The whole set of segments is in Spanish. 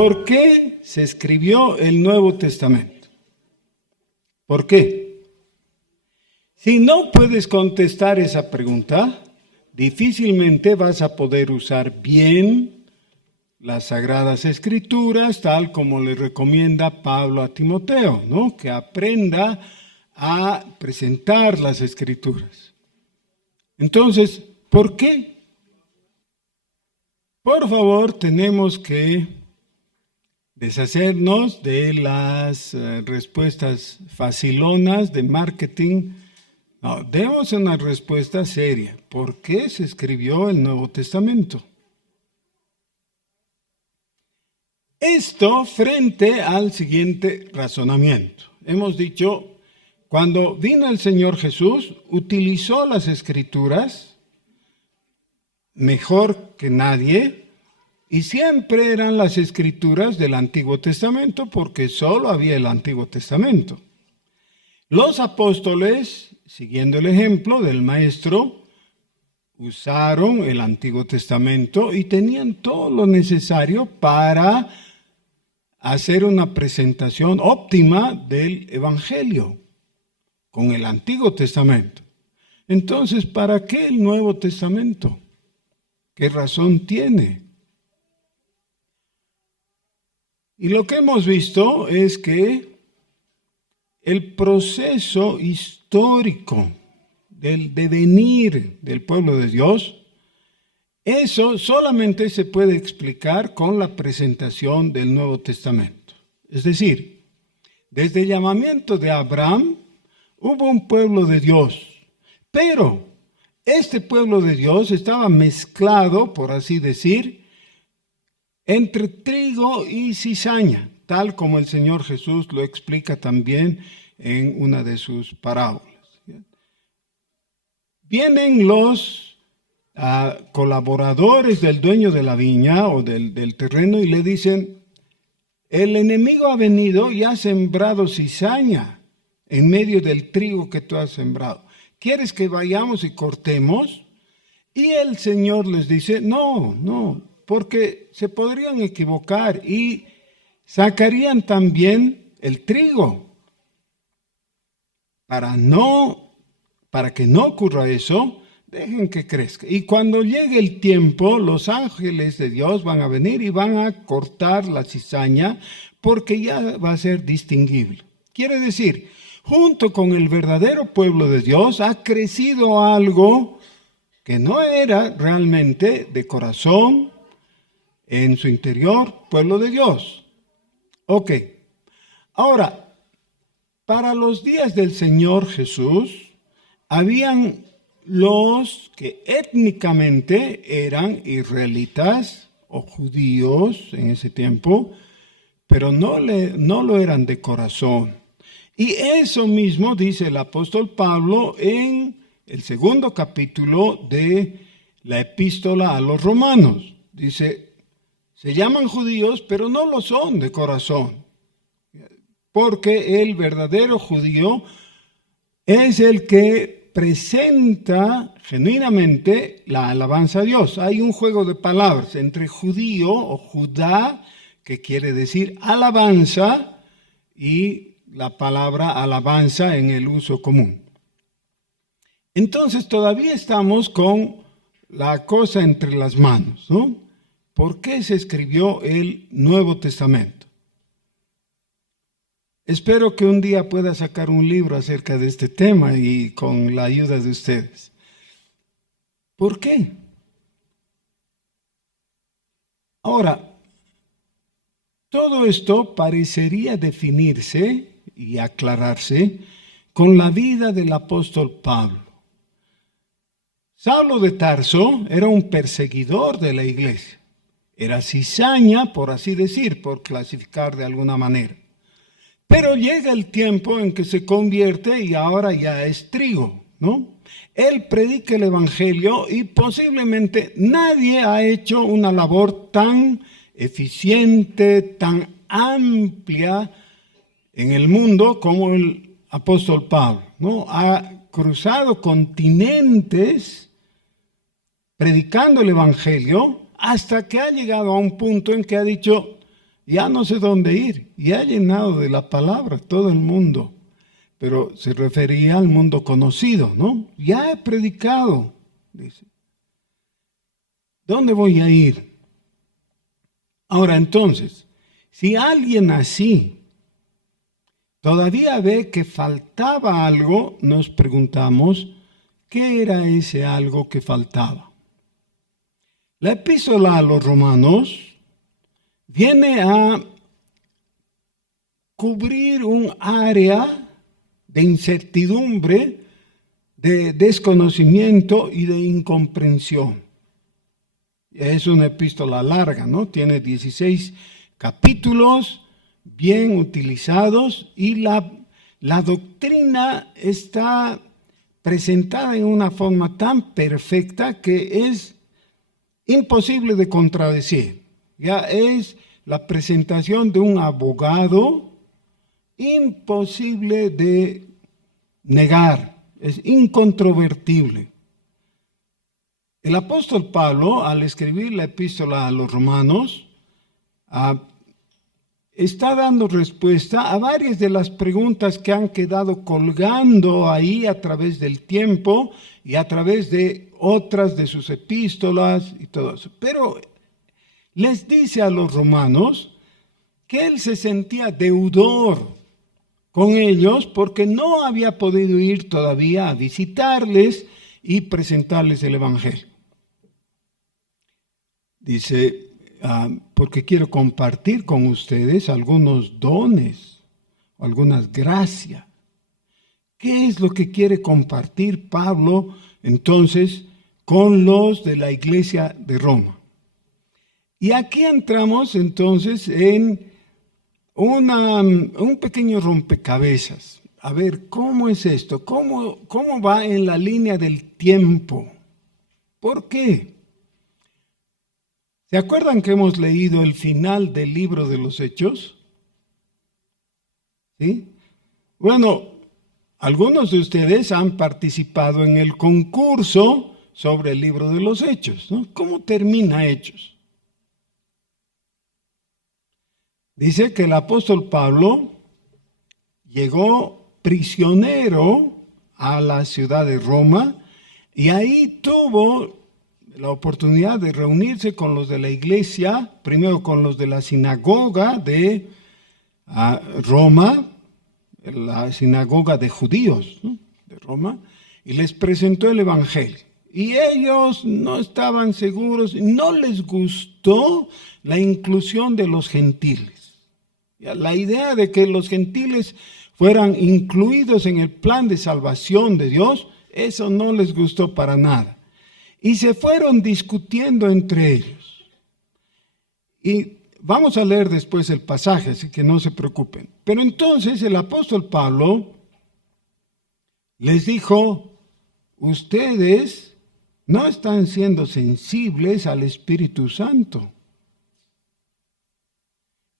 ¿Por qué se escribió el Nuevo Testamento? ¿Por qué? Si no puedes contestar esa pregunta, difícilmente vas a poder usar bien las Sagradas Escrituras, tal como le recomienda Pablo a Timoteo, ¿no? Que aprenda a presentar las Escrituras. Entonces, ¿por qué? Por favor, tenemos que deshacernos de las respuestas facilonas de marketing. No, demos una respuesta seria. ¿Por qué se escribió el Nuevo Testamento? Esto frente al siguiente razonamiento. Hemos dicho, cuando vino el Señor Jesús, utilizó las Escrituras mejor que nadie, y siempre eran las Escrituras del Antiguo Testamento, porque solo había el Antiguo Testamento. Los apóstoles, siguiendo el ejemplo del Maestro, usaron el Antiguo Testamento y tenían todo lo necesario para hacer una presentación óptima del Evangelio con el Antiguo Testamento. Entonces, ¿para qué el Nuevo Testamento? ¿Qué razón tiene? Y lo que hemos visto es que el proceso histórico del devenir del pueblo de Dios, eso solamente se puede explicar con la presentación del Nuevo Testamento. Es decir, desde el llamamiento de Abraham hubo un pueblo de Dios, pero este pueblo de Dios estaba mezclado, por así decir, entre trigo y cizaña, tal como el Señor Jesús lo explica también en una de sus parábolas. Vienen los colaboradores del dueño de la viña o del terreno y le dicen, el enemigo ha venido y ha sembrado cizaña en medio del trigo que tú has sembrado. ¿Quieres que vayamos y cortemos? Y el Señor les dice, no, porque se podrían equivocar y sacarían también el trigo. Para que no ocurra eso, dejen que crezca. Y cuando llegue el tiempo, los ángeles de Dios van a venir y van a cortar la cizaña porque ya va a ser distinguible. Quiere decir, junto con el verdadero pueblo de Dios ha crecido algo que no era realmente de corazón en su interior, pueblo de Dios. Ok, ahora, para los días del Señor Jesús, habían los que étnicamente eran israelitas o judíos en ese tiempo, pero no lo eran de corazón. Y eso mismo dice el apóstol Pablo en el 2 capítulo de la epístola a los romanos. Dice, se llaman judíos, pero no lo son de corazón. Porque el verdadero judío es el que presenta genuinamente la alabanza a Dios. Hay un juego de palabras entre judío o Judá, que quiere decir alabanza, y la palabra alabanza en el uso común. Entonces todavía estamos con la cosa entre las manos, ¿no? ¿Por qué se escribió el Nuevo Testamento? Espero que un día pueda sacar un libro acerca de este tema y con la ayuda de ustedes. ¿Por qué? Ahora, todo esto parecería definirse y aclararse con la vida del apóstol Pablo. Saulo de Tarso era un perseguidor de la iglesia. Era cizaña, por así decir, por clasificar de alguna manera. Pero llega el tiempo en que se convierte y ahora ya es trigo, ¿no? Él predica el evangelio y posiblemente nadie ha hecho una labor tan eficiente, tan amplia en el mundo como el apóstol Pablo, ¿no? Ha cruzado continentes predicando el evangelio hasta que ha llegado a un punto en que ha dicho, ya no sé dónde ir. Y ha llenado de la palabra todo el mundo. Pero se refería al mundo conocido, ¿no? Ya he predicado, dice. ¿Dónde voy a ir? Ahora entonces, si alguien así todavía ve que faltaba algo, nos preguntamos, ¿qué era ese algo que faltaba? La epístola a los Romanos viene a cubrir un área de incertidumbre, de desconocimiento y de incomprensión. Es una epístola larga, ¿no? Tiene 16 capítulos bien utilizados y la doctrina está presentada en una forma tan perfecta que es imposible de contradecir. Ya es la presentación de un abogado imposible de negar, es incontrovertible. El apóstol Pablo, al escribir la epístola a los romanos, está dando respuesta a varias de las preguntas que han quedado colgando ahí a través del tiempo y a través de otras de sus epístolas y todo eso. Pero les dice a los romanos que él se sentía deudor con ellos porque no había podido ir todavía a visitarles y presentarles el evangelio. Dice, porque quiero compartir con ustedes algunos dones, algunas gracias. ¿Qué es lo que quiere compartir Pablo entonces con los de la iglesia de Roma? Y aquí entramos entonces en un pequeño rompecabezas. A ver, ¿cómo es esto? ¿Cómo va en la línea del tiempo? ¿Por qué? ¿Se acuerdan que hemos leído el final del libro de los Hechos? ¿Sí? Bueno, algunos de ustedes han participado en el concurso sobre el libro de los Hechos, ¿no? ¿Cómo termina Hechos? Dice que el apóstol Pablo llegó prisionero a la ciudad de Roma y ahí tuvo la oportunidad de reunirse con los de la iglesia, primero con los de la sinagoga de Roma, la sinagoga de judíos, ¿no?, de Roma, y les presentó el evangelio. Y ellos no estaban seguros, no les gustó la inclusión de los gentiles. La idea de que los gentiles fueran incluidos en el plan de salvación de Dios, eso no les gustó para nada. Y se fueron discutiendo entre ellos. Y vamos a leer después el pasaje, así que no se preocupen. Pero entonces el apóstol Pablo les dijo, ustedes no están siendo sensibles al Espíritu Santo.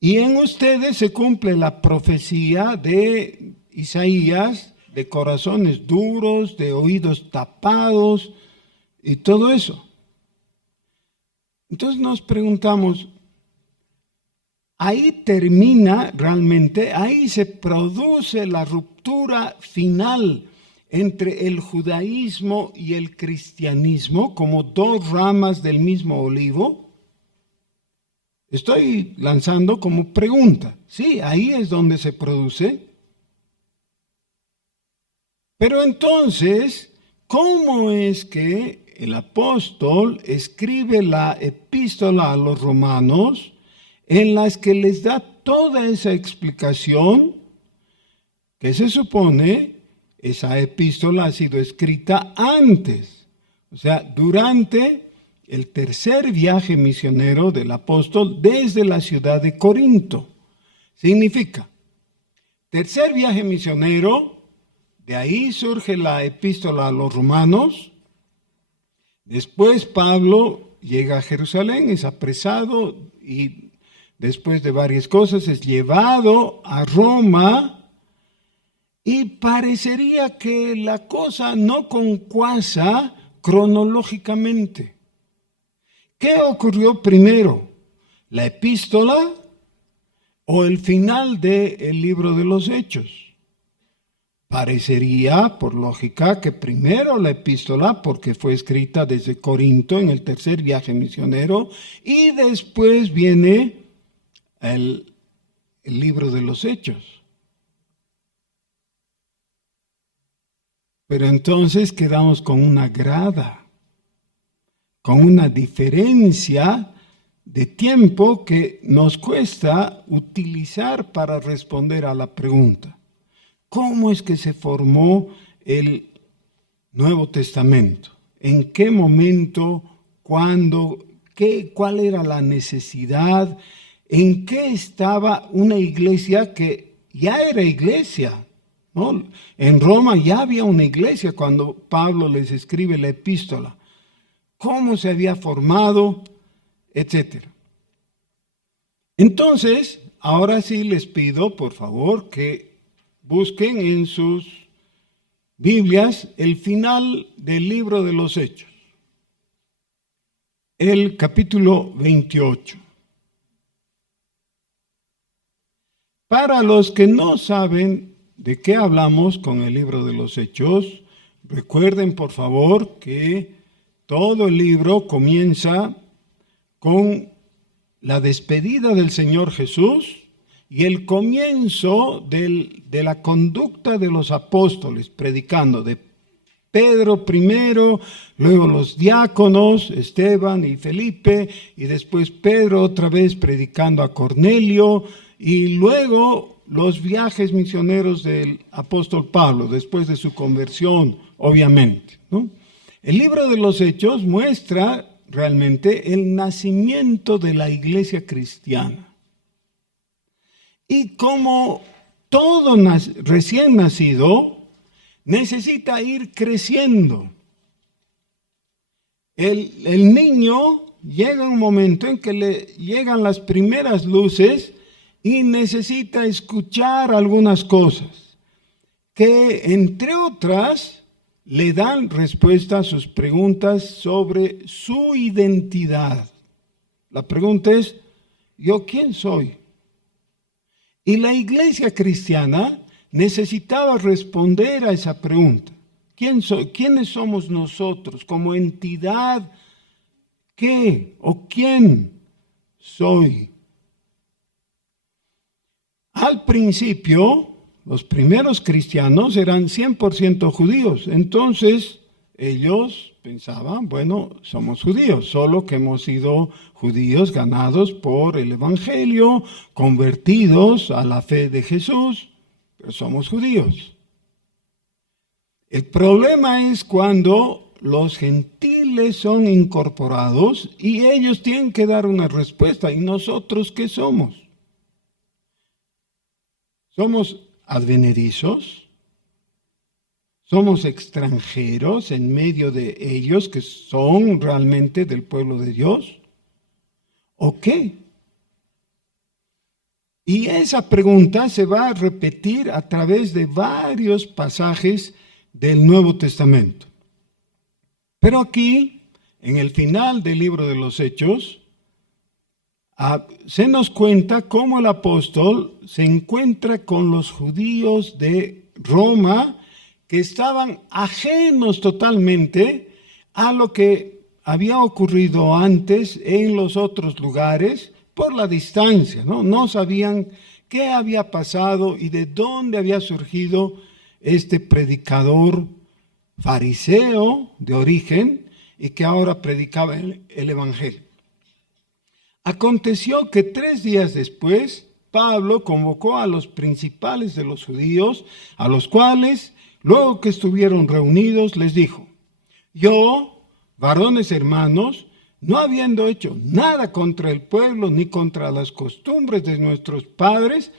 Y en ustedes se cumple la profecía de Isaías, de corazones duros, de oídos tapados y todo eso. Entonces nos preguntamos, ahí termina realmente, ahí se produce la ruptura final entre el judaísmo y el cristianismo como dos ramas del mismo olivo. Estoy lanzando como pregunta. Sí, ahí es donde se produce. Pero entonces, ¿cómo es que el apóstol escribe la epístola a los romanos en las que les da toda esa explicación que se supone esa epístola ha sido escrita antes? O sea, durante el tercer viaje misionero del apóstol desde la ciudad de Corinto. Significa, tercer viaje misionero, de ahí surge la epístola a los romanos. Después Pablo llega a Jerusalén, es apresado y después de varias cosas es llevado a Roma y parecería que la cosa no concuasa cronológicamente. ¿Qué ocurrió primero? ¿La epístola o el final del libro de los Hechos. Parecería, por lógica, que primero la epístola, porque fue escrita desde Corinto en el tercer viaje misionero, y después viene el libro de los Hechos. Pero entonces quedamos con una grada, con una diferencia de tiempo que nos cuesta utilizar para responder a la pregunta: ¿cómo es que se formó el Nuevo Testamento? ¿En qué momento? ¿Cuándo? ¿Cuál era la necesidad? ¿En qué estaba una iglesia que ya era iglesia? ¿No? En Roma ya había una iglesia cuando Pablo les escribe la epístola. ¿Cómo se había formado? Etcétera. Entonces, ahora sí les pido, por favor, que busquen en sus Biblias el final del libro de los Hechos, el capítulo 28. Para los que no saben de qué hablamos con el libro de los Hechos, recuerden por favor que todo el libro comienza con la despedida del Señor Jesús y el comienzo de la conducta de los apóstoles, predicando, de Pedro primero, luego los diáconos, Esteban y Felipe, y después Pedro otra vez predicando a Cornelio, y luego los viajes misioneros del apóstol Pablo, después de su conversión, obviamente, ¿no? El libro de los Hechos muestra realmente el nacimiento de la iglesia cristiana. Y como todo recién nacido, necesita ir creciendo. El niño llega un momento en que le llegan las primeras luces y necesita escuchar algunas cosas que, entre otras, le dan respuesta a sus preguntas sobre su identidad. La pregunta es: ¿yo quién soy? Y la iglesia cristiana necesitaba responder a esa pregunta. ¿Quién soy? ¿Quiénes somos nosotros como entidad? ¿Qué o quién soy? Al principio, los primeros cristianos eran 100% judíos. Entonces, ellos pensaban, bueno, somos judíos, solo que hemos sido judíos ganados por el Evangelio, convertidos a la fe de Jesús, pero somos judíos. El problema es cuando los gentiles son incorporados y ellos tienen que dar una respuesta. ¿Y nosotros qué somos? ¿Somos advenedizos? ¿Somos extranjeros en medio de ellos que son realmente del pueblo de Dios? ¿O qué? Y esa pregunta se va a repetir a través de varios pasajes del Nuevo Testamento. Pero aquí, en el final del libro de los Hechos, se nos cuenta cómo el apóstol se encuentra con los judíos de Roma que estaban ajenos totalmente a lo que había ocurrido antes en los otros lugares por la distancia, ¿no? No sabían qué había pasado y de dónde había surgido este predicador fariseo de origen y que ahora predicaba el Evangelio. Aconteció que 3 días después, Pablo convocó a los principales de los judíos, a los cuales, luego que estuvieron reunidos, les dijo: yo, varones hermanos, no habiendo hecho nada contra el pueblo ni contra las costumbres de nuestros padres,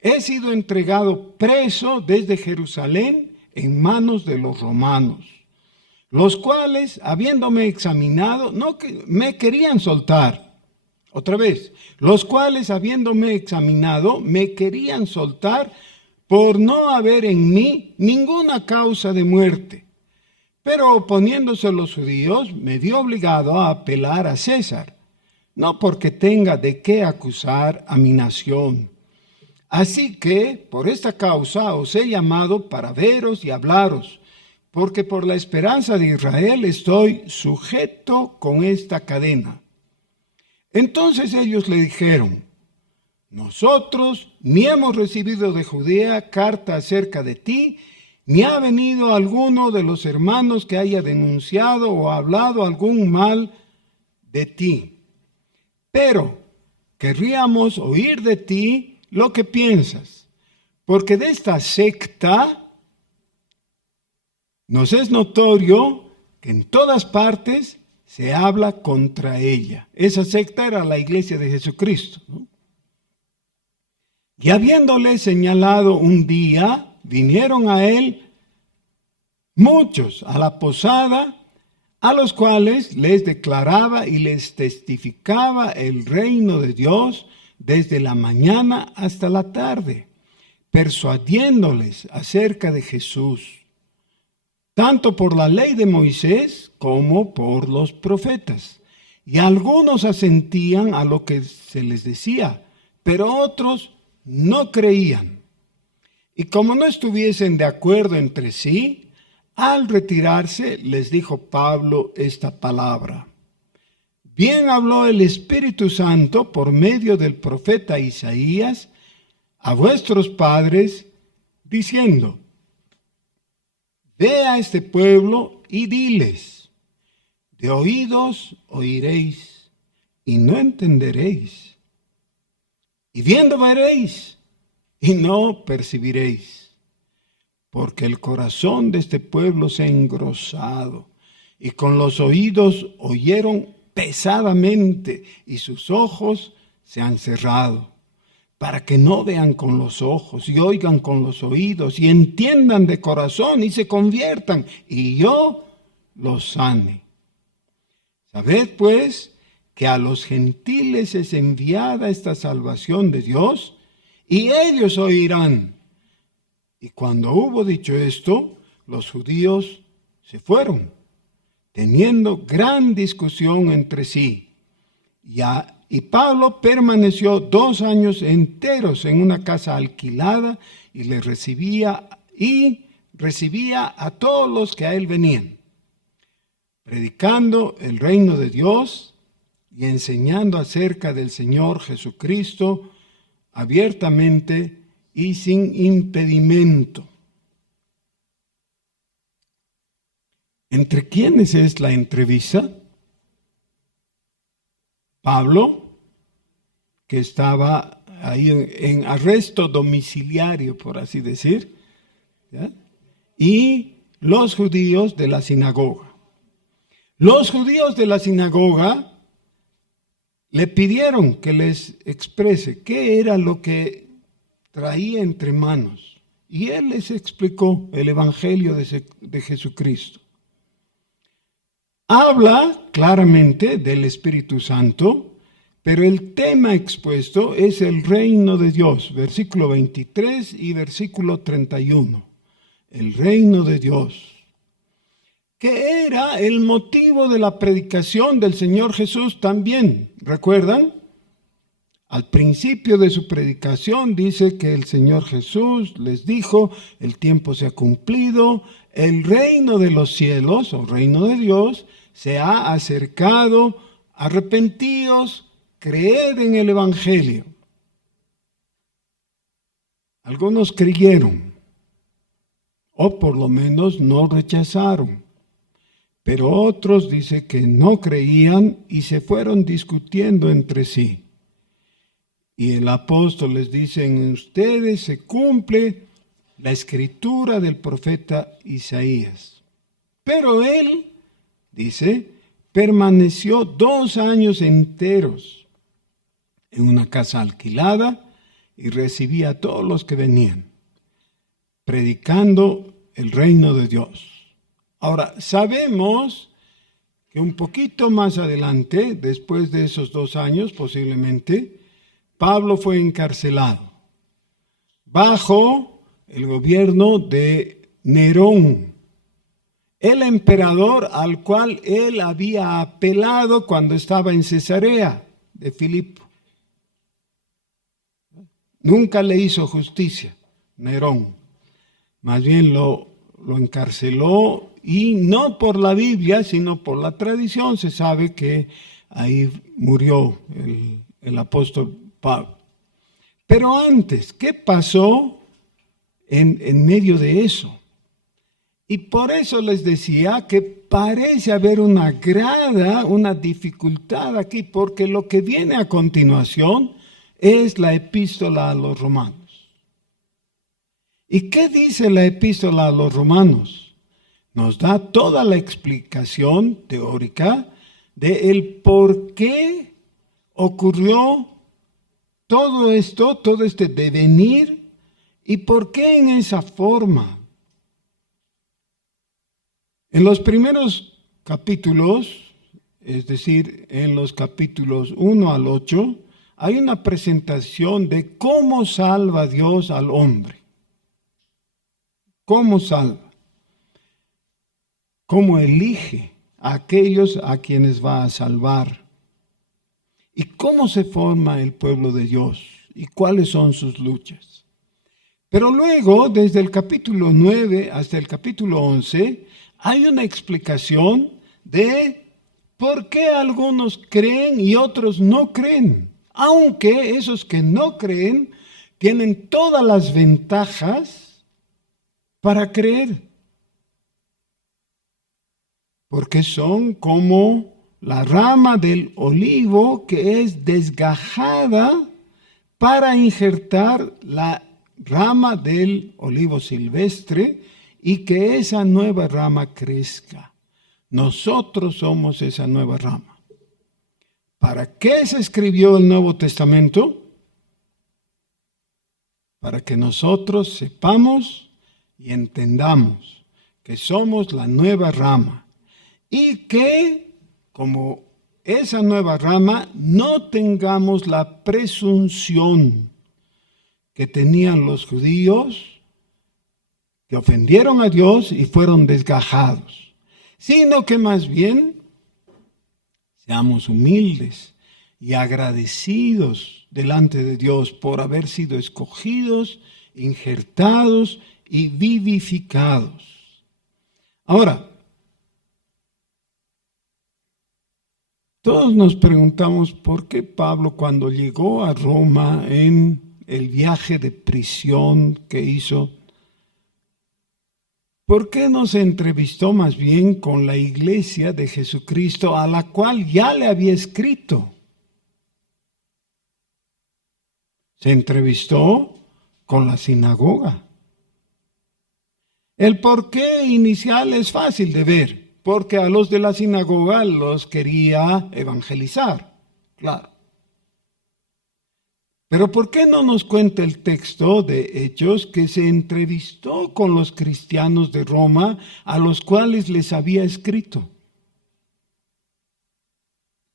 he sido entregado preso desde Jerusalén en manos de los romanos, los cuales, habiéndome examinado, no me querían soltar. Otra vez, los cuales, habiéndome examinado, me querían soltar por no haber en mí ninguna causa de muerte. Pero oponiéndose los judíos, me vi obligado a apelar a César, no porque tenga de qué acusar a mi nación, Así que por esta causa os he llamado para veros y hablaros, porque por la esperanza de Israel estoy sujeto con esta cadena. Entonces ellos le dijeron: nosotros ni hemos recibido de Judea carta acerca de ti, ni ha venido alguno de los hermanos que haya denunciado o hablado algún mal de ti. Pero querríamos oír de ti lo que piensas, porque de esta secta nos es notorio que en todas partes se habla contra ella. Esa secta era la iglesia de Jesucristo, ¿no? Y habiéndole señalado un día, vinieron a él muchos a la posada, a los cuales les declaraba y les testificaba el reino de Dios desde la mañana hasta la tarde, persuadiéndoles acerca de Jesús, tanto por la ley de Moisés como por los profetas. Y algunos asentían a lo que se les decía, pero otros no creían. Y como no estuviesen de acuerdo entre sí, al retirarse les dijo Pablo esta palabra: bien habló el Espíritu Santo por medio del profeta Isaías a vuestros padres, diciendo: ve a este pueblo y diles, de oídos oiréis y no entenderéis, y viendo veréis y no percibiréis, porque el corazón de este pueblo se ha engrosado, y con los oídos oyeron pesadamente, y sus ojos se han cerrado, para que no vean con los ojos y oigan con los oídos y entiendan de corazón y se conviertan, y yo los sane. Sabed pues que a los gentiles es enviada esta salvación de Dios, y ellos oirán. Y cuando hubo dicho esto, los judíos se fueron, teniendo gran discusión entre sí. Y Pablo permaneció 2 años enteros en una casa alquilada y recibía a todos los que a él venían, predicando el reino de Dios y enseñando acerca del Señor Jesucristo abiertamente y sin impedimento. ¿Entre quiénes es la entrevista? Pablo, que estaba ahí en arresto domiciliario, por así decir, ¿ya? Y los judíos de la sinagoga. Los judíos de la sinagoga le pidieron que les exprese qué era lo que traía entre manos. Y él les explicó el evangelio de Jesucristo. Habla claramente del Espíritu Santo, pero el tema expuesto es el reino de Dios, versículo 23 y versículo 31. El reino de Dios, que era el motivo de la predicación del Señor Jesús también. ¿Recuerdan? Al principio de su predicación dice que el Señor Jesús les dijo: el tiempo se ha cumplido, el reino de los cielos, o reino de Dios, se ha acercado, arrepentíos, creed en el evangelio. Algunos creyeron, o por lo menos no rechazaron, pero otros dice que no creían y se fueron discutiendo entre sí. Y el apóstol les dice: en ustedes se cumple la escritura del profeta Isaías. Pero él, dice, permaneció 2 años enteros en una casa alquilada y recibía a todos los que venían, predicando el reino de Dios. Ahora, sabemos que un poquito más adelante, después de esos 2 años posiblemente, Pablo fue encarcelado bajo el gobierno de Nerón, el emperador al cual él había apelado cuando estaba en Cesarea de Filipo. nunca le hizo justicia, Nerón. Más bien lo encarceló, y no por la Biblia, sino por la tradición. Se sabe que ahí murió el apóstol Pablo. Pero antes, ¿qué pasó en medio de eso? Y por eso les decía que parece haber una grada, una dificultad aquí, porque lo que viene a continuación es la epístola a los romanos. ¿Y qué dice la epístola a los romanos? Nos da toda la explicación teórica de el por qué ocurrió todo esto, todo este devenir, y por qué en esa forma. En los primeros capítulos, es decir, en los capítulos 1 al 8, hay una presentación de cómo salva Dios al hombre. ¿Cómo salva? ¿Cómo elige a aquellos a quienes va a salvar? ¿Y cómo se forma el pueblo de Dios? ¿Y cuáles son sus luchas? Pero luego, desde el capítulo 9 hasta el capítulo 11, hay una explicación de por qué algunos creen y otros no creen. Aunque esos que no creen tienen todas las ventajas para creer. Porque son como la rama del olivo que es desgajada para injertar la rama del olivo silvestre y que esa nueva rama crezca. Nosotros somos esa nueva rama. ¿Para qué se escribió el Nuevo Testamento? Para que nosotros sepamos y entendamos que somos la nueva rama y que, como esa nueva rama, no tengamos la presunción que tenían los judíos, que ofendieron a Dios y fueron desgajados, sino que más bien seamos humildes y agradecidos delante de Dios por haber sido escogidos, injertados y vivificados. Ahora, todos nos preguntamos por qué Pablo, cuando llegó a Roma en el viaje de prisión que hizo, ¿por qué no se entrevistó más bien con la iglesia de Jesucristo, a la cual ya le había escrito? Se entrevistó con la sinagoga. El porqué inicial es fácil de ver, porque a los de la sinagoga los quería evangelizar, claro. Pero ¿por qué no nos cuenta el texto de Hechos que se entrevistó con los cristianos de Roma a los cuales les había escrito?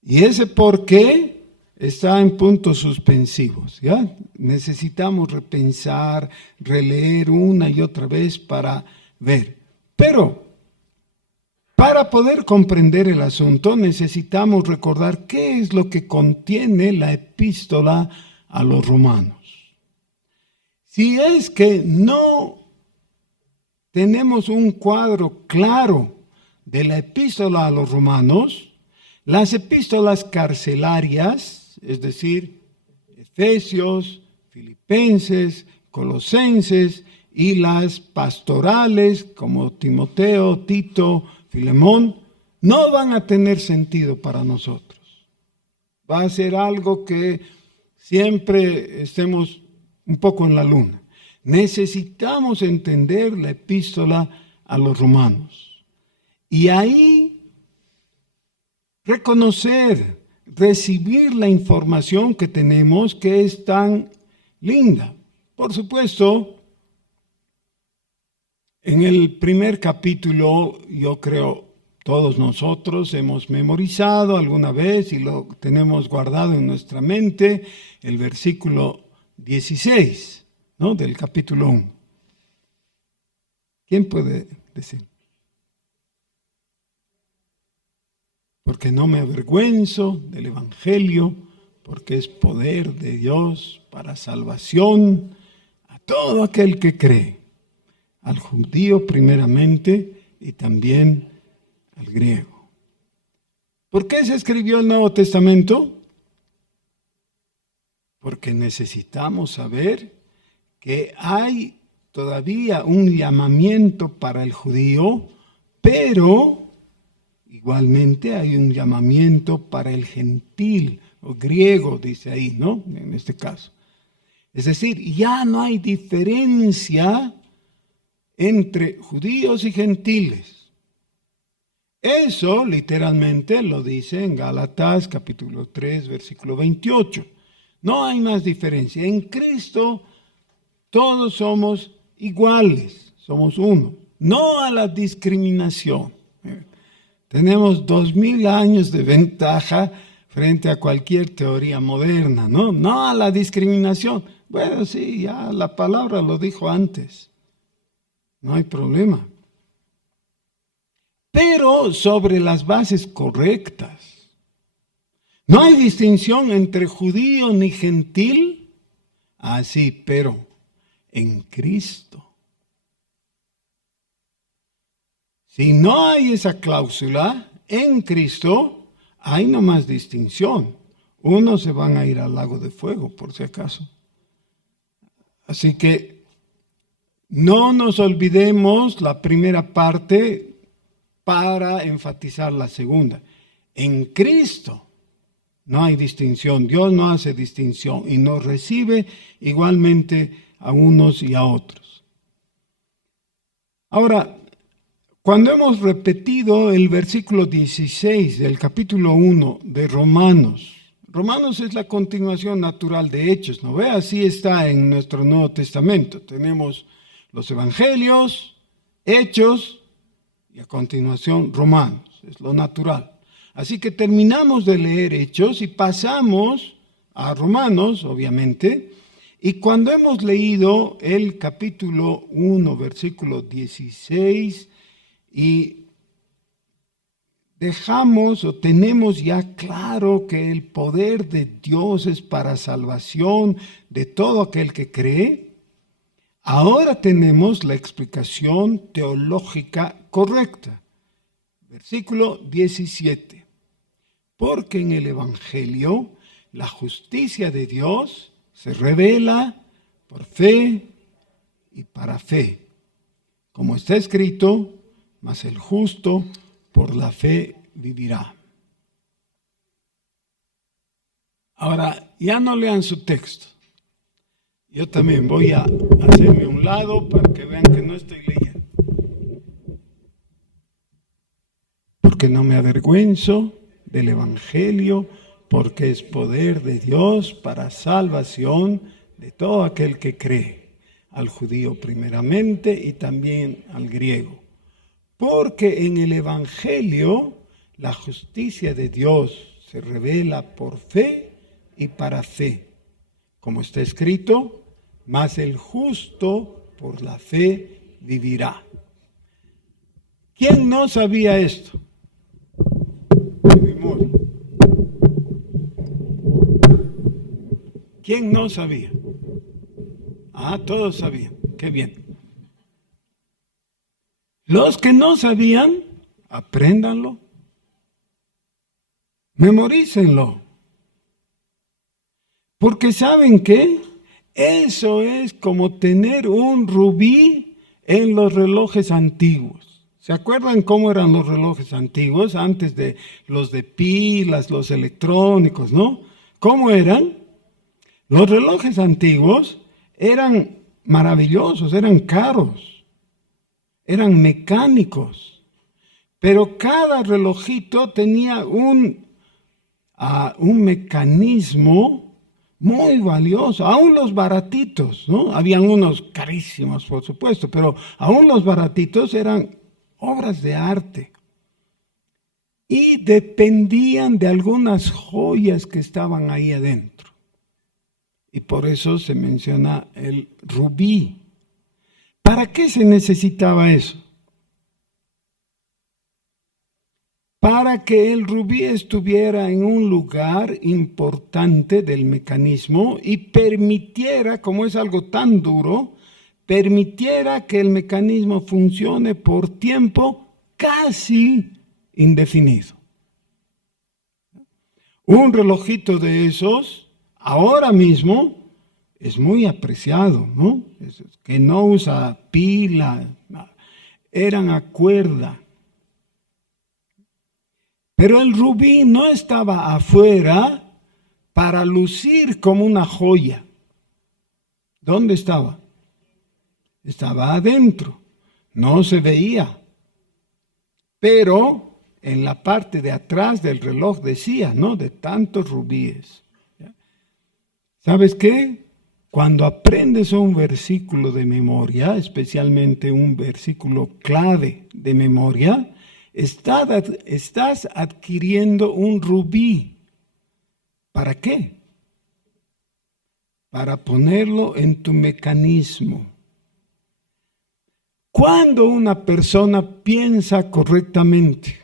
Y ese por qué está en puntos suspensivos, ¿ya? Necesitamos repensar, releer una y otra vez para ver. Pero para poder comprender el asunto necesitamos recordar qué es lo que contiene la epístola a los romanos. Si es que no tenemos un cuadro claro de la epístola a los romanos, las epístolas carcelarias, es decir, Efesios, Filipenses, Colosenses, y las pastorales como Timoteo, Tito, Filemón, no van a tener sentido para nosotros. Va a ser algo que siempre estemos un poco en la luna. Necesitamos entender la epístola a los romanos. Y ahí reconocer, recibir la información que tenemos, que es tan linda. Por supuesto, en el primer capítulo, yo creo, todos nosotros hemos memorizado alguna vez y lo tenemos guardado en nuestra mente, el versículo 16, ¿no?, del capítulo 1. ¿Quién puede decir? Porque no me avergüenzo del Evangelio, porque es poder de Dios para salvación a todo aquel que cree, al judío primeramente y también al griego. ¿Por qué se escribió el Nuevo Testamento? Porque necesitamos saber que hay todavía un llamamiento para el judío, pero igualmente hay un llamamiento para el gentil o griego, dice ahí, ¿no? En este caso. Es decir, ya no hay diferencia entre judíos y gentiles. Eso literalmente lo dice en Gálatas capítulo 3, versículo 28. No hay más diferencia. En Cristo todos somos iguales, somos uno. No a la discriminación. Tenemos 2000 años de ventaja frente a cualquier teoría moderna, ¿no? No a la discriminación. Bueno, sí, ya la palabra lo dijo antes. No hay problema. Pero sobre las bases correctas. No hay distinción entre judío ni gentil. Ah, sí, pero en Cristo. Si no hay esa cláusula, en Cristo hay no más distinción. Unos se van a ir al lago de fuego, por si acaso. Así que no nos olvidemos la primera parte para enfatizar la segunda. En Cristo no hay distinción. Dios no hace distinción y nos recibe igualmente a unos y a otros. Ahora, cuando hemos repetido el versículo 16 del capítulo 1 de Romanos, Romanos es la continuación natural de Hechos, ¿no ve? Así está en nuestro Nuevo Testamento. Tenemos los Evangelios, Hechos y a continuación Romanos, es lo natural. Así que terminamos de leer Hechos y pasamos a Romanos, obviamente, y cuando hemos leído el capítulo 1, versículo 16, y dejamos o tenemos ya claro que el poder de Dios es para salvación de todo aquel que cree, ahora tenemos la explicación teológica correcta. Versículo 17. Porque en el Evangelio la justicia de Dios se revela por fe y para fe. Como está escrito, mas el justo por la fe vivirá. Ahora, ya no lean su texto. Yo también voy a hacerme a un lado para que vean que no estoy leyendo. Porque no me avergüenzo del Evangelio, porque es poder de Dios para salvación de todo aquel que cree, al judío primeramente y también al griego. Porque en el Evangelio la justicia de Dios se revela por fe y para fe. Como está escrito, mas el justo por la fe vivirá. ¿Quién no sabía esto? De memoria. ¿Quién no sabía? Ah, todos sabían. Qué bien. Los que no sabían, apréndanlo. Memorícenlo. Porque ¿saben qué? Eso es como tener un rubí en los relojes antiguos. ¿Se acuerdan cómo eran los relojes antiguos antes de los de pilas, los electrónicos, no? ¿Cómo eran? Los relojes antiguos eran maravillosos, eran caros. Eran mecánicos, pero cada relojito tenía un mecanismo muy valioso, aún los baratitos, ¿no? Habían unos carísimos, por supuesto, pero aún los baratitos eran obras de arte y dependían de algunas joyas que estaban ahí adentro. Y por eso se menciona el rubí. ¿Para qué se necesitaba eso? para que el rubí estuviera en un lugar importante del mecanismo y permitiera, como es algo tan duro, permitiera que el mecanismo funcione por tiempo casi indefinido. Un relojito de esos, ahora mismo, es muy apreciado, ¿no? Que no usa pila, eran a cuerda. Pero el rubí no estaba afuera para lucir como una joya. ¿Dónde estaba? Estaba adentro, no se veía. Pero en la parte de atrás del reloj decía, ¿no? De tantos rubíes. ¿Sabes qué? Cuando aprendes un versículo de memoria, especialmente un versículo clave de memoria, estás adquiriendo un rubí. ¿Para qué? Para ponerlo en tu mecanismo. Cuando una persona piensa correctamente,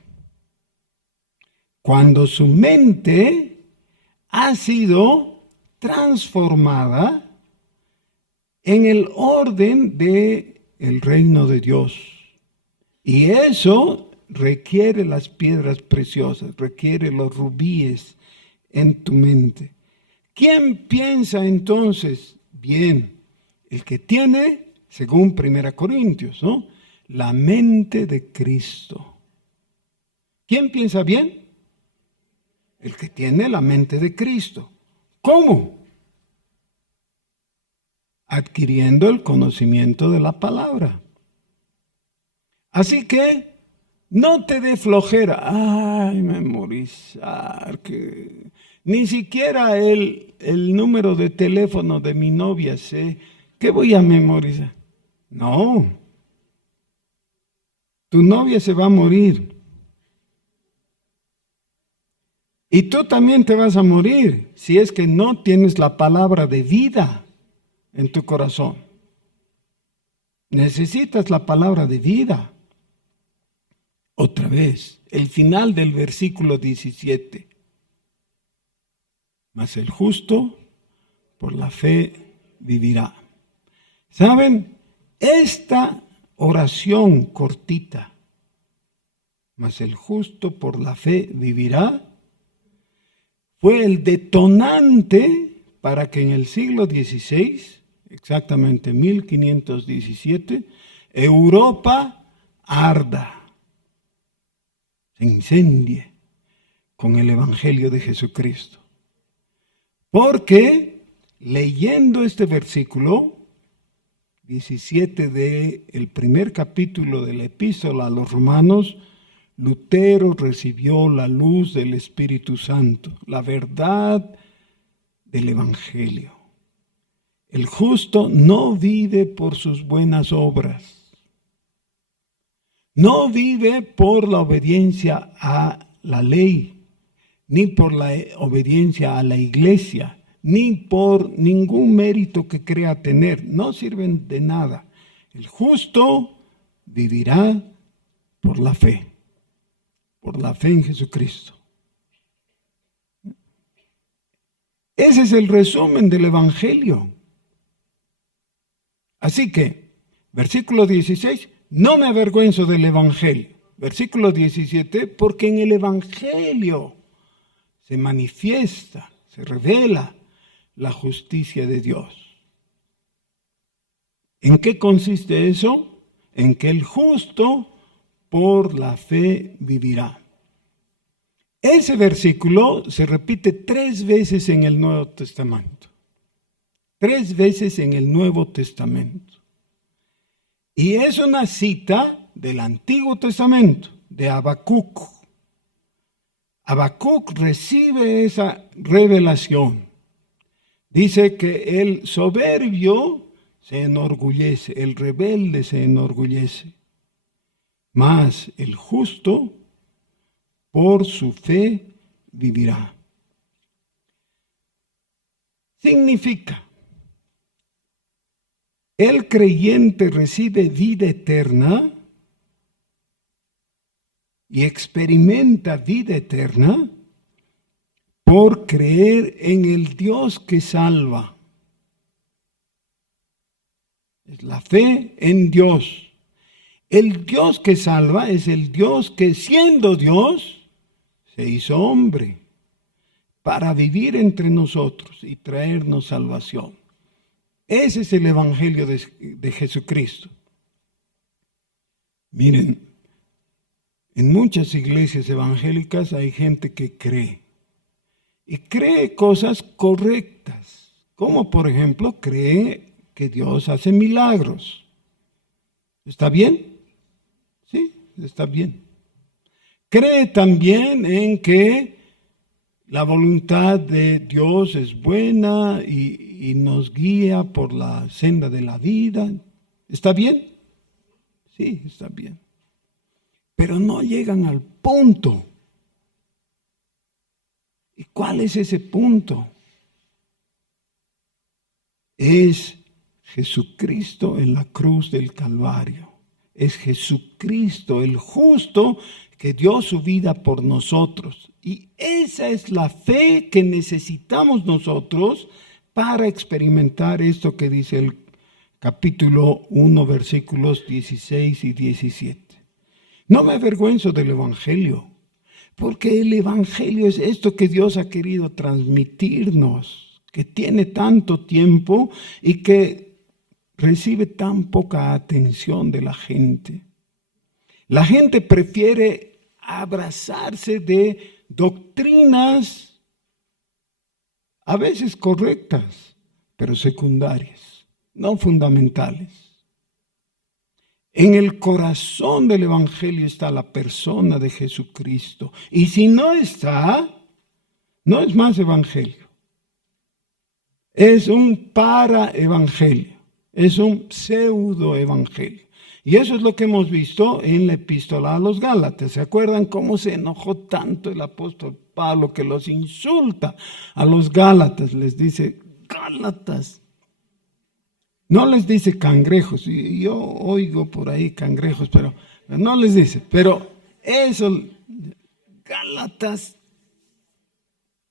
cuando su mente ha sido transformada en el orden del reino de Dios. Y eso requiere las piedras preciosas, requiere los rubíes en tu mente. ¿Quién piensa entonces bien? El que tiene, según 1 Corintios, ¿no? La mente de Cristo. ¿Quién piensa bien? El que tiene la mente de Cristo. ¿Cómo? Adquiriendo el conocimiento de la palabra. Así que no te dé flojera. Ay, memorizar. Que ni siquiera el número de teléfono de mi novia sé. ¿Qué voy a memorizar? No. Tu novia se va a morir. Y tú también te vas a morir si es que no tienes la palabra de vida en tu corazón. Necesitas la palabra de vida. Otra vez, el final del versículo 17. Mas el justo por la fe vivirá. ¿Saben? Esta oración cortita, mas el justo por la fe vivirá, fue el detonante para que en el siglo XVI, exactamente 1517, Europa arda, se incendie con el Evangelio de Jesucristo. Porque leyendo este versículo 17 del primer capítulo de la epístola a los Romanos, Lutero recibió la luz del Espíritu Santo, la verdad del Evangelio. El justo no vive por sus buenas obras, no vive por la obediencia a la ley, ni por la obediencia a la iglesia, ni por ningún mérito que crea tener. No sirven de nada. El justo vivirá por la fe en Jesucristo. Ese es el resumen del Evangelio. Así que, versículo 16, no me avergüenzo del Evangelio. Versículo 17, porque en el Evangelio se manifiesta, se revela la justicia de Dios. ¿En qué consiste eso? En que el justo por la fe vivirá. Ese versículo se repite 3 veces en el Nuevo Testamento. 3 veces en el Nuevo Testamento. Y es una cita del Antiguo Testamento, de Habacuc. Habacuc recibe esa revelación. Dice que el soberbio se enorgullece, el rebelde se enorgullece. Mas el justo por su fe vivirá. Significa, el creyente recibe vida eterna y experimenta vida eterna por creer en el Dios que salva. Es la fe en Dios. El Dios que salva es el Dios que, siendo Dios, se hizo hombre para vivir entre nosotros y traernos salvación. Ese es el Evangelio de Jesucristo. Miren, en muchas iglesias evangélicas hay gente que cree. Y cree cosas correctas. Como por ejemplo, cree que Dios hace milagros. ¿Está bien? Sí, está bien. Cree también en que la voluntad de Dios es buena y nos guía por la senda de la vida. ¿Está bien? Sí, está bien. Pero no llegan al punto. ¿Y cuál es ese punto? Es Jesucristo en la cruz del Calvario. Es Jesucristo el justo que dio su vida por nosotros. Y esa es la fe que necesitamos nosotros para experimentar esto que dice el capítulo 1, versículos 16 y 17. No me avergüenzo del Evangelio, porque el Evangelio es esto que Dios ha querido transmitirnos, que tiene tanto tiempo y que recibe tan poca atención de la gente. La gente prefiere abrazarse de doctrinas a veces correctas, pero secundarias, no fundamentales. En el corazón del Evangelio está la persona de Jesucristo. Y si no está, no es más Evangelio. Es un para-evangelio. Es un pseudo-evangelio. Y eso es lo que hemos visto en la epístola a los Gálatas. ¿Se acuerdan cómo se enojó tanto el apóstol Pablo que los insulta a los Gálatas? Les dice, Gálatas. No les dice cangrejos, y yo oigo por ahí cangrejos, pero no les dice, pero eso, Gálatas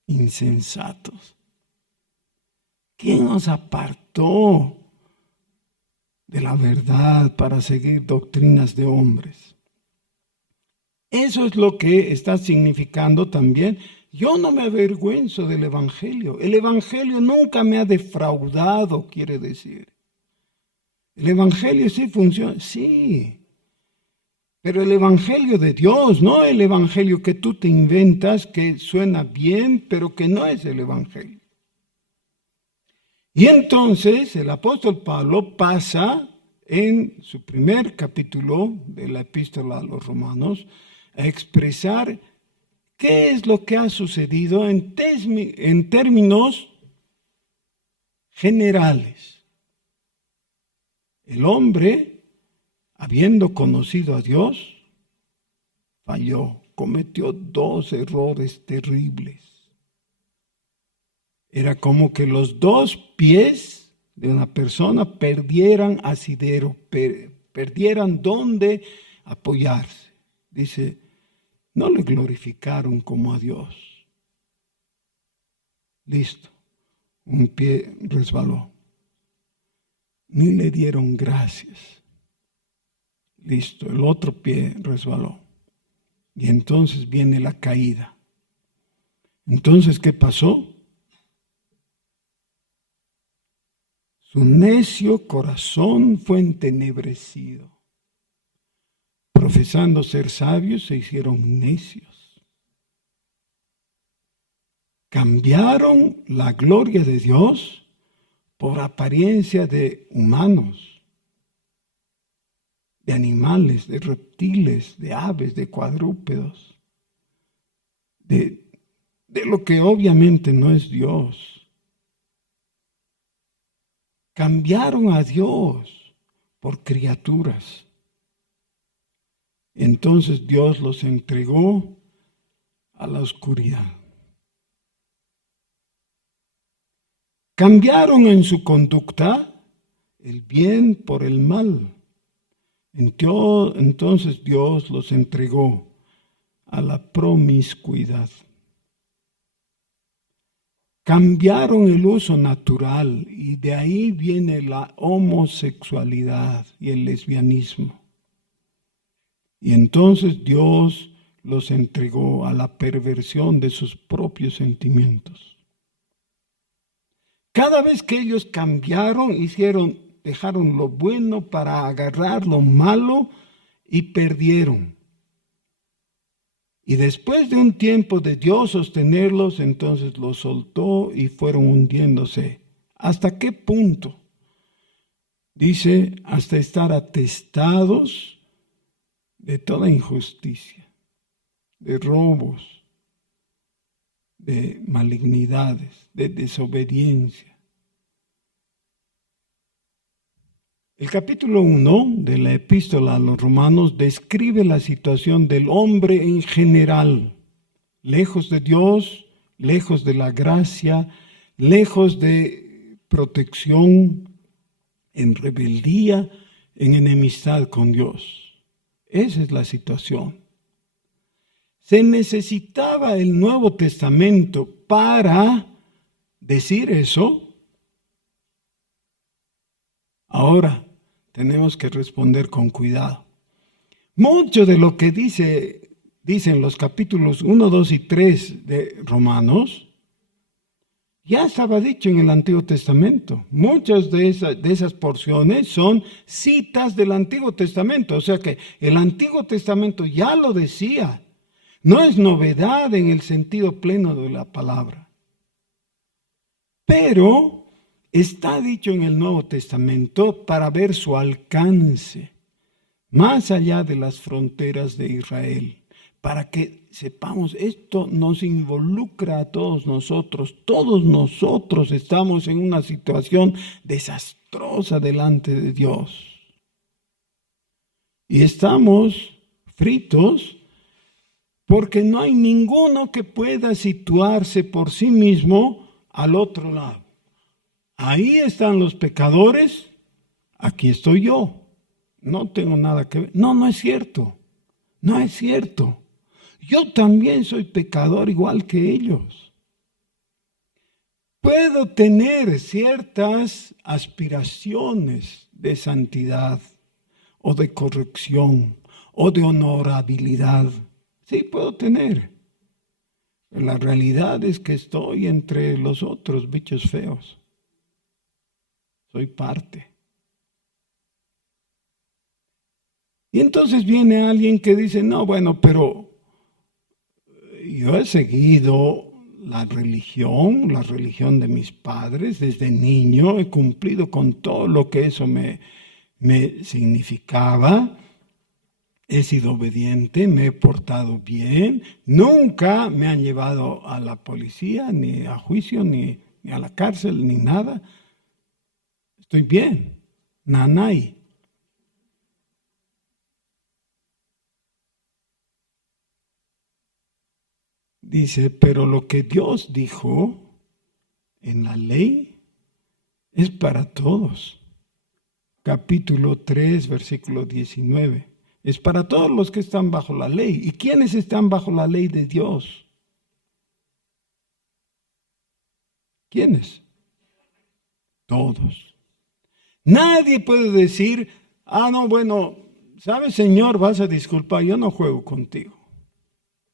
insensatos. ¿Quién nos apartó de la verdad para seguir doctrinas de hombres? Eso es lo que está significando también. Yo no me avergüenzo del Evangelio. El Evangelio nunca me ha defraudado, quiere decir. El Evangelio sí funciona, sí. Pero el Evangelio de Dios, no el Evangelio que tú te inventas, que suena bien, pero que no es el Evangelio. Y entonces el apóstol Pablo pasa en su primer capítulo de la epístola a los Romanos a expresar qué es lo que ha sucedido en términos generales. El hombre, habiendo conocido a Dios, falló, cometió dos errores terribles. Era como que los dos pies de una persona perdieran asidero, perdieran dónde apoyarse. Dice, no le glorificaron como a Dios. Listo, un pie resbaló. Ni le dieron gracias. Listo, el otro pie resbaló. Y entonces viene la caída. Entonces, ¿qué pasó? Su necio corazón fue entenebrecido. Profesando ser sabios, se hicieron necios. Cambiaron la gloria de Dios por apariencia de humanos, de animales, de reptiles, de aves, de cuadrúpedos, de lo que obviamente no es Dios. Cambiaron a Dios por criaturas. Entonces Dios los entregó a la oscuridad. Cambiaron en su conducta el bien por el mal. Entonces Dios los entregó a la promiscuidad. Cambiaron el uso natural y de ahí viene la homosexualidad y el lesbianismo. Y entonces Dios los entregó a la perversión de sus propios sentimientos. Cada vez que ellos cambiaron, dejaron lo bueno para agarrar lo malo y perdieron. Y después de un tiempo de Dios sostenerlos, entonces los soltó y fueron hundiéndose. ¿Hasta qué punto? Dice, hasta estar atestados de toda injusticia, de robos, de malignidades, de desobediencia. El capítulo 1 de la epístola a los Romanos describe la situación del hombre en general, lejos de Dios, lejos de la gracia, lejos de protección, en rebeldía, en enemistad con Dios. Esa es la situación. Se necesitaba el Nuevo Testamento para decir eso. Ahora tenemos que responder con cuidado. Mucho de lo que dicen los capítulos 1, 2 y 3 de Romanos ya estaba dicho en el Antiguo Testamento. Muchas de esas porciones son citas del Antiguo Testamento. O sea que el Antiguo Testamento ya lo decía. No es novedad en el sentido pleno de la palabra. Pero está dicho en el Nuevo Testamento para ver su alcance, más allá de las fronteras de Israel, para que sepamos, esto nos involucra a todos nosotros estamos en una situación desastrosa delante de Dios. Y estamos fritos porque no hay ninguno que pueda situarse por sí mismo al otro lado. Ahí están los pecadores, aquí estoy yo. No tengo nada que ver. No es cierto. No es cierto. Yo también soy pecador igual que ellos. Puedo tener ciertas aspiraciones de santidad o de corrección o de honorabilidad. Sí, puedo tener. La realidad es que estoy entre los otros bichos feos. Soy parte. Y entonces viene alguien que dice, no, bueno, pero yo he seguido la religión de mis padres desde niño, he cumplido con todo lo que eso me significaba, he sido obediente, me he portado bien, nunca me han llevado a la policía, ni a juicio, ni a la cárcel, ni nada. Estoy bien, nanay. Dice, pero lo que Dios dijo en la ley es para todos. Capítulo 3, versículo 19. Es para todos los que están bajo la ley. ¿Y quiénes están bajo la ley de Dios? ¿Quiénes? Todos. Nadie puede decir, no, bueno, ¿sabes, Señor? Vas a disculpar, yo no juego contigo.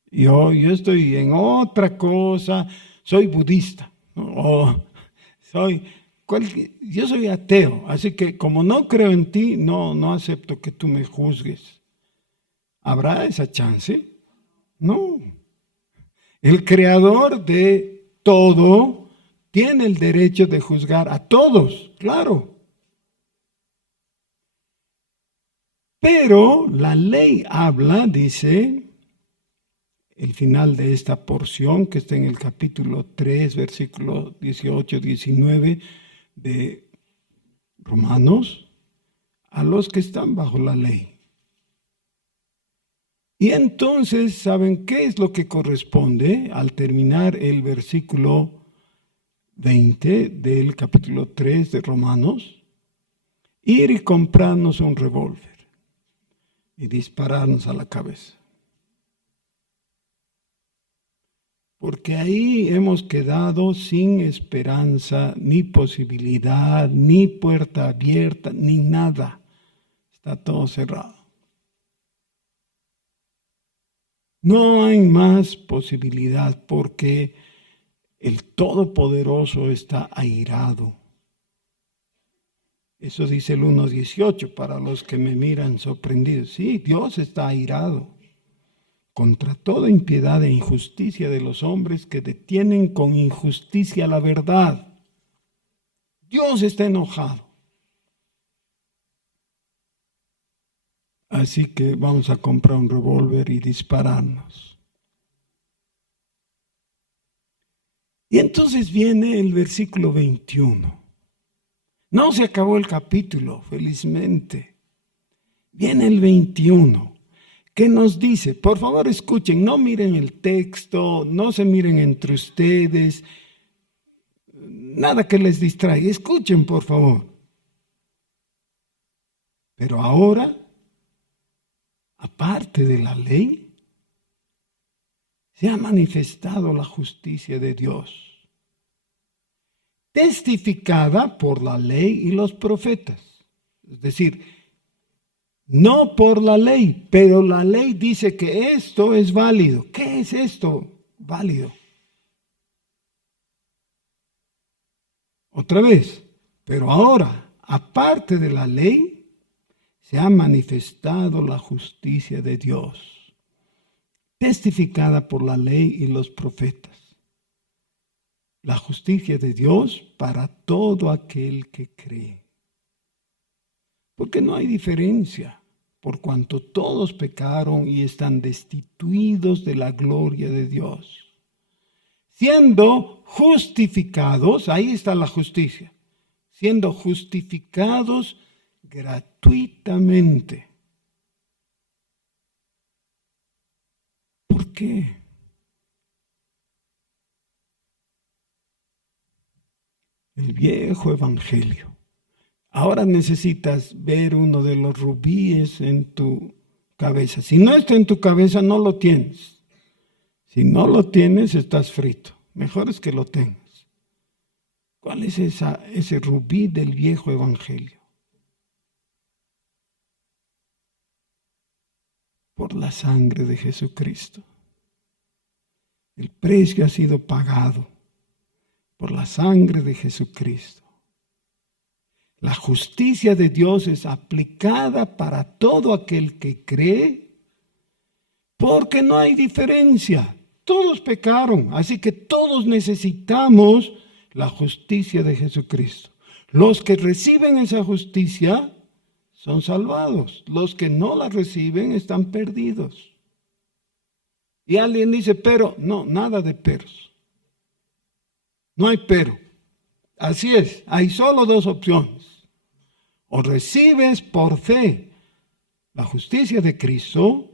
Yo estoy en otra cosa, soy budista, ¿no? Yo soy ateo, así que como no creo en ti, no acepto que tú me juzgues. ¿Habrá esa chance? No. El creador de todo tiene el derecho de juzgar a todos, claro. Pero la ley habla, dice, el final de esta porción que está en el capítulo 3, versículo 18-19 de Romanos, a los que están bajo la ley. Y entonces, ¿saben qué es lo que corresponde al terminar el versículo 20 del capítulo 3 de Romanos? Ir y comprarnos un revólver y dispararnos a la cabeza. porque ahí hemos quedado sin esperanza, ni posibilidad, ni puerta abierta, ni nada. Está todo cerrado. No hay más posibilidad porque el Todopoderoso está airado. Eso dice el 1:18 para los que me miran sorprendidos. Sí, Dios está airado contra toda impiedad e injusticia de los hombres que detienen con injusticia la verdad. Dios está enojado. Así que vamos a comprar un revólver y dispararnos. Y entonces viene el versículo 21. No se acabó el capítulo, felizmente. Viene el 21, que nos dice, por favor escuchen, no miren el texto, no se miren entre ustedes, nada que les distraiga, escuchen por favor. Pero ahora, aparte de la ley, se ha manifestado la justicia de Dios, testificada por la ley y los profetas. Es decir, no por la ley, pero la ley dice que esto es válido. ¿Qué es esto válido? Otra vez, pero ahora, aparte de la ley, se ha manifestado la justicia de Dios, testificada por la ley y los profetas. La justicia de Dios para todo aquel que cree. Porque no hay diferencia, por cuanto todos pecaron y están destituidos de la gloria de Dios. Siendo justificados, ahí está la justicia, siendo justificados gratuitamente. ¿Por qué? El viejo evangelio. Ahora necesitas ver uno de los rubíes en tu cabeza. Si no está en tu cabeza, no lo tienes. Si no lo tienes, estás frito. Mejor es que lo tengas. ¿Cuál es ese rubí del viejo evangelio? Por la sangre de Jesucristo. El precio ha sido pagado por la sangre de Jesucristo. La justicia de Dios es aplicada para todo aquel que cree, porque no hay diferencia. Todos pecaron, así que todos necesitamos la justicia de Jesucristo. Los que reciben esa justicia son salvados. Los que no la reciben están perdidos. Y alguien dice, pero, no, nada de peros. No hay pero. Así es, hay solo dos opciones. O recibes por fe la justicia de Cristo,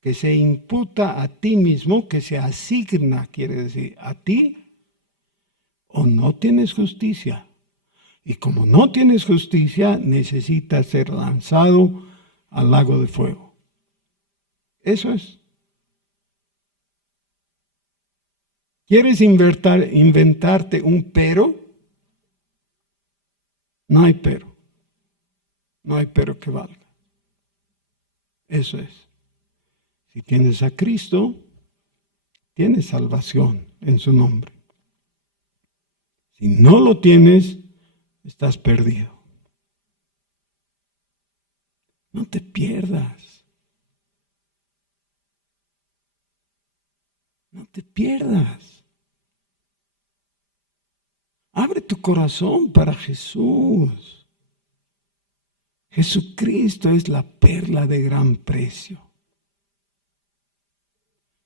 que se imputa a ti mismo, que se asigna, quiere decir, a ti, o no tienes justicia. Y como no tienes justicia, necesitas ser lanzado al lago de fuego. Eso es. ¿Quieres inventarte un pero? No hay pero. No hay pero que valga. Eso es. Si tienes a Cristo, tienes salvación en su nombre. Si no lo tienes, estás perdido. No te pierdas. No te pierdas. Abre tu corazón para Jesús. Jesucristo es la perla de gran precio.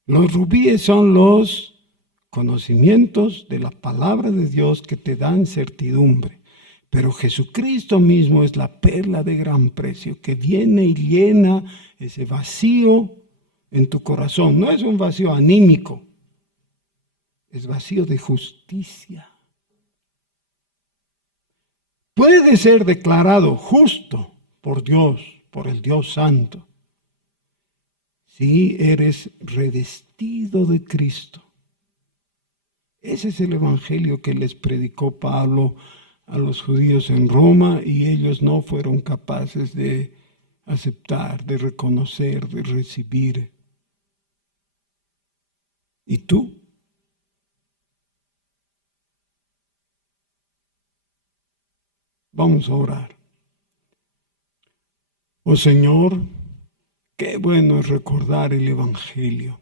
Los rubíes son los conocimientos de la palabra de Dios que te dan certidumbre. Pero Jesucristo mismo es la perla de gran precio que viene y llena ese vacío en tu corazón. No es un vacío anímico, es vacío de justicia. Puede ser declarado justo por Dios, por el Dios Santo, Sí, eres revestido de Cristo. Ese es el evangelio que les predicó Pablo a los judíos en Roma y ellos no fueron capaces de aceptar, de reconocer, de recibir. ¿Y tú? Vamos a orar. Oh Señor, qué bueno es recordar el evangelio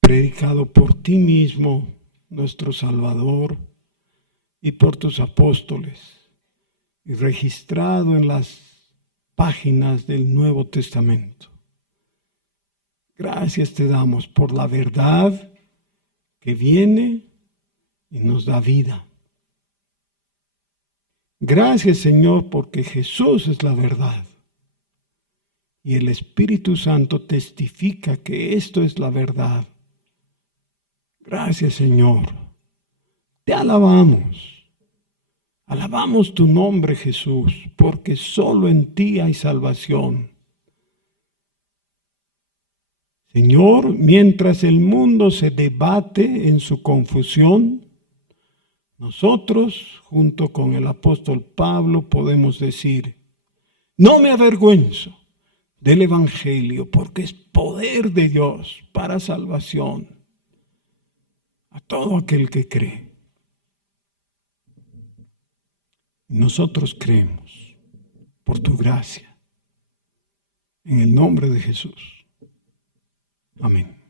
predicado por ti mismo, nuestro Salvador, y por tus apóstoles, y registrado en las páginas del Nuevo Testamento. Gracias te damos por la verdad que viene y nos da vida. Gracias, Señor, porque Jesús es la verdad. Y el Espíritu Santo testifica que esto es la verdad. Gracias, Señor. Te alabamos. Alabamos tu nombre, Jesús, porque solo en ti hay salvación. Señor, mientras el mundo se debate en su confusión, nosotros, junto con el apóstol Pablo, podemos decir, no me avergüenzo del Evangelio, porque es poder de Dios para salvación a todo aquel que cree. Nosotros creemos por tu gracia, en el nombre de Jesús. Amén.